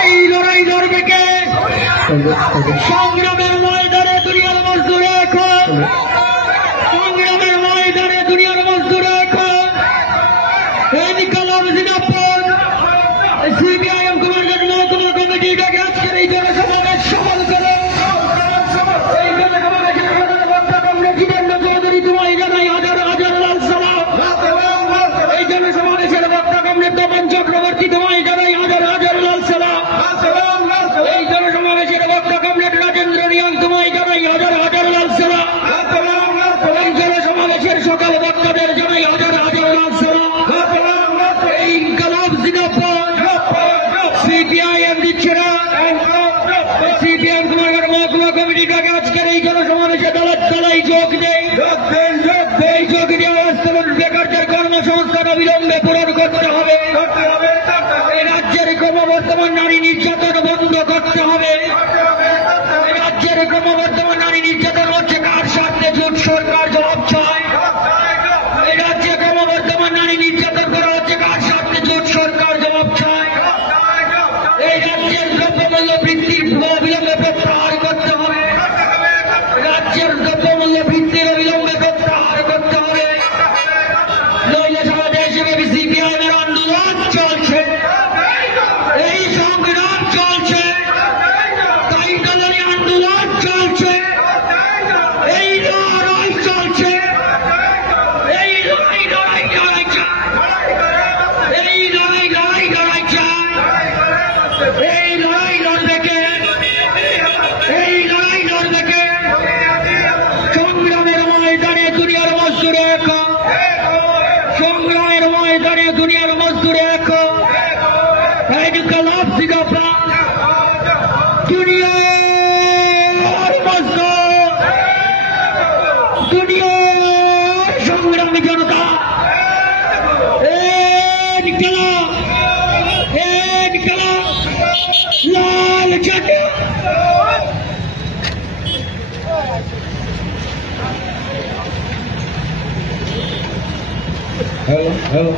এই লড়াই লড়বে কে? সংগ্রামের ময়দানে দুনিয়ার মজদুর এখন, সংগ্রামের ময়দানে দুনিয়ার মজদুর এখন। ইনকিলাব জিন্দাবাদ। সিপিআইএম কুমারগঞ্জ মহকুমা কমিটিটাকে আজকের এই জনসমাবেশ সফল করে এই জনসমাবেশের প্রধান বক্তা কমরেড জিতেন্দ্র চৌধুরী তোমায় জানাই হাজার হাজার লাল সালাম। এই জনসমাবেশের বক্তা কমরেড তপন চক্রবর্তী তোমায় জানাই হাজার হাজার লাল সালাম। এই জনসমাবেশের বক্তা কমরেড রাজেন্দ্র রিয়াং তোমায় জানাই হাজার হাজার লাল সালাম। এই জনসমাবেশের সকল বক্তাদের জানাই হাজার হাজার লাল সালাম। এই ইনকিলাব জিন্দাবাদ। সিপিআইএম দিচ্ছে না। সিপিএম কুমারগঞ্জ মহকুমা কমিটিটাকে আজকের এই জনসমাবেশে দলাই যোগ দেয়। এই যোগ দিয়ে বাস্তব বেকারদের কর্মসংস্থান অবিলম্বে পূরণ করতে হবে। এই রাজ্যের ক্রমবর্ধমান নারী নির্যাতন বন্ধ করতে হবে। এই রাজ্যের ক্রমবর্ধমান নারী নির্যাতন হচ্ছে কার স্বার্থে? জোট সরকার জবাব চায়। এই রাজ্যে ক্রমবর্ধমান নারী নির্যাতন করা হচ্ছে কার স্বার্থে? জোট সরকার জবাব চায়। এই রাজ্যের দ্রব্যমূল্য বৃদ্ধির অবিলম্বে প্রত্যাহার করতে হবে। রাজ্যের দ্রব্যমূল্য বৃদ্ধির অবিলম্বে প্রত্যাহার করতে হবে। নইলে সারা দেশব্যাপী সিপিআইএমের আন্দোলন চলছে, এই সংগ্রাম চলছে, তাই দলের আন্দোলন চলছে, এই লড়াই চলছে, এই লড়াই চায়, এই লড়াই চায়। এই লড়াই লড়বে কে? এই লড়াই লড়বে কে? সংগ্রামের ময়দানে দুনিয়ার মজদুর এখন, সংগ্রামের ময়দানে দুনিয়ার মজদুর এখন। ইনকিলাব জিন্দাবাদ। দুনিয়ার মজদুর, দুনিয়ার সংগ্রামী জনতা, ইনকিলাব, ইনকিলাব, লাল ঝান্ডা। হ্যালো